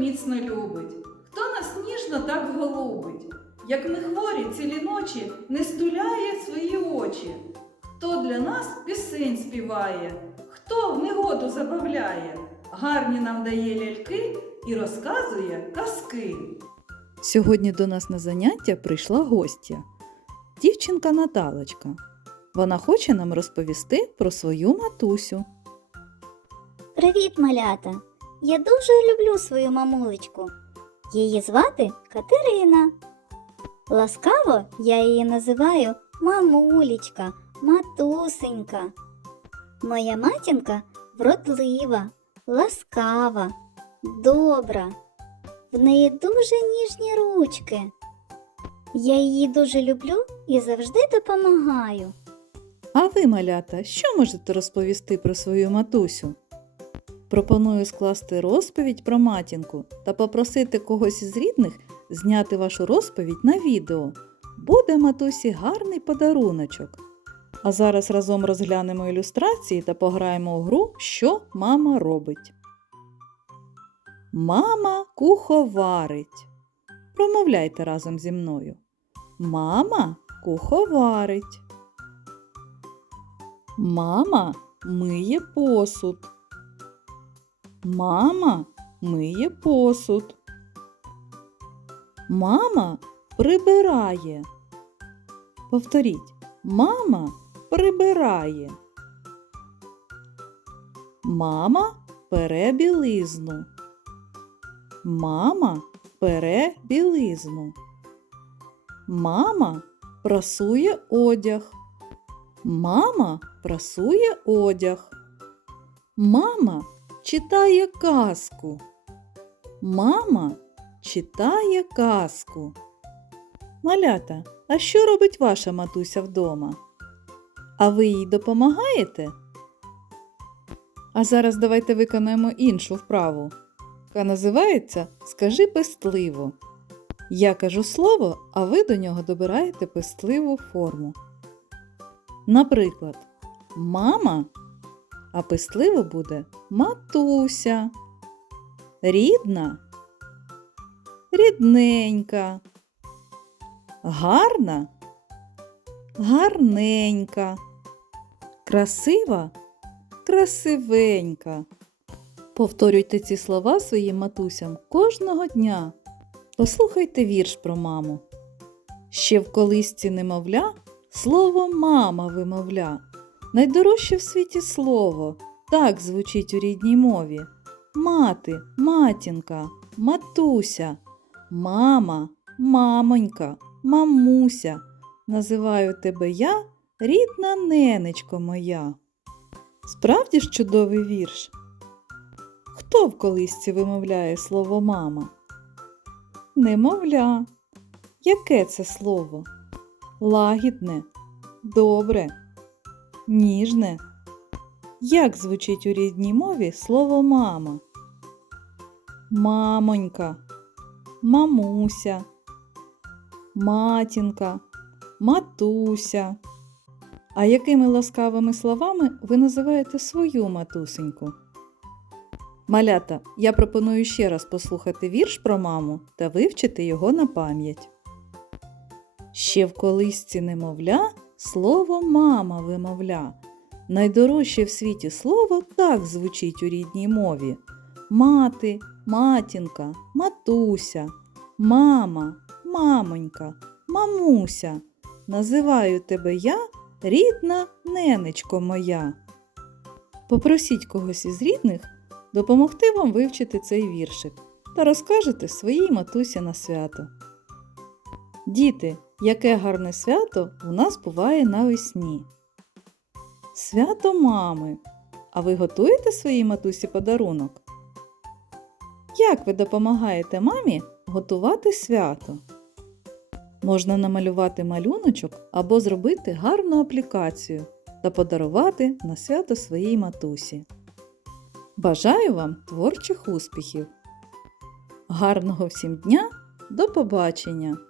міцно любить, хто нас ніжно так голубить, як ми хворі цілі ночі не стуляє свої очі, хто для нас пісень співає, хто в негоду забавляє, гарні нам дає ляльки і розказує казки. Сьогодні до нас на заняття прийшла гостя, дівчинка Наталочка. Вона хоче нам розповісти про свою матусю. Привіт, малята! Я дуже люблю свою мамулечку. Її звати Катерина. Ласкаво я її називаю мамулечка, матусенька. Моя матінка вродлива, ласкава, добра. В неї дуже ніжні ручки. Я її дуже люблю і завжди допомагаю. А ви, малята, що можете розповісти про свою матусю? Пропоную скласти розповідь про матінку та попросити когось із рідних зняти вашу розповідь на відео. Буде матусі гарний подаруночок. А зараз разом розглянемо ілюстрації та пограємо у гру, що мама робить. Мама куховарить. Промовляйте разом зі мною. Мама куховарить. Мама миє посуд. Мама миє посуд. Мама прибирає. Повторіть. Мама прибирає. Мама пере білизну. Мама пере білизну. Мама прасує одяг. Мама прасує одяг. Мама читає казку. Мама читає казку. Малята, а що робить ваша матуся вдома? А ви їй допомагаєте? А зараз давайте виконаємо іншу вправу, яка називається Скажи пестливо. Я кажу слово, а ви до нього добираєте пестливу форму. Наприклад, мама, а пестливо буде матуся, рідна, рідненька, гарна, гарненька, красива, красивенька. Повторюйте ці слова своїм матусям кожного дня. Послухайте вірш про маму. Ще в колисці немовля слово мама вимовля. Найдорожче в світі слово так звучить у рідній мові. Мати, матінка, матуся, мама, мамонька, мамуся. Називаю тебе я, рідна ненечко моя. Справді ж чудовий вірш. Хто в колисці вимовляє слово мама? Немовля. Яке це слово? Лагідне, добре, ніжне. Як звучить у рідній мові слово мама? Мамонька, мамуся, матінка, матуся. А якими ласкавими словами ви називаєте свою матусеньку? Малята, я пропоную ще раз послухати вірш про маму та вивчити його на пам'ять. Ще в колисці немовля слово мама вимовля. Найдорожче в світі слово так звучить у рідній мові. Мати, матінка, матуся, мама, мамонька, мамуся. Називаю тебе я, рідна ненечко моя. Попросіть когось із рідних допомогти вам вивчити цей віршик та розкажете своїй матусі на свято. Діти, яке гарне свято у нас буває навесні. Свято мами. А ви готуєте своїй матусі подарунок? Як ви допомагаєте мамі готувати свято? Можна намалювати малюночок або зробити гарну аплікацію та подарувати на свято своїй матусі. Бажаю вам творчих успіхів! Гарного всім дня! До побачення!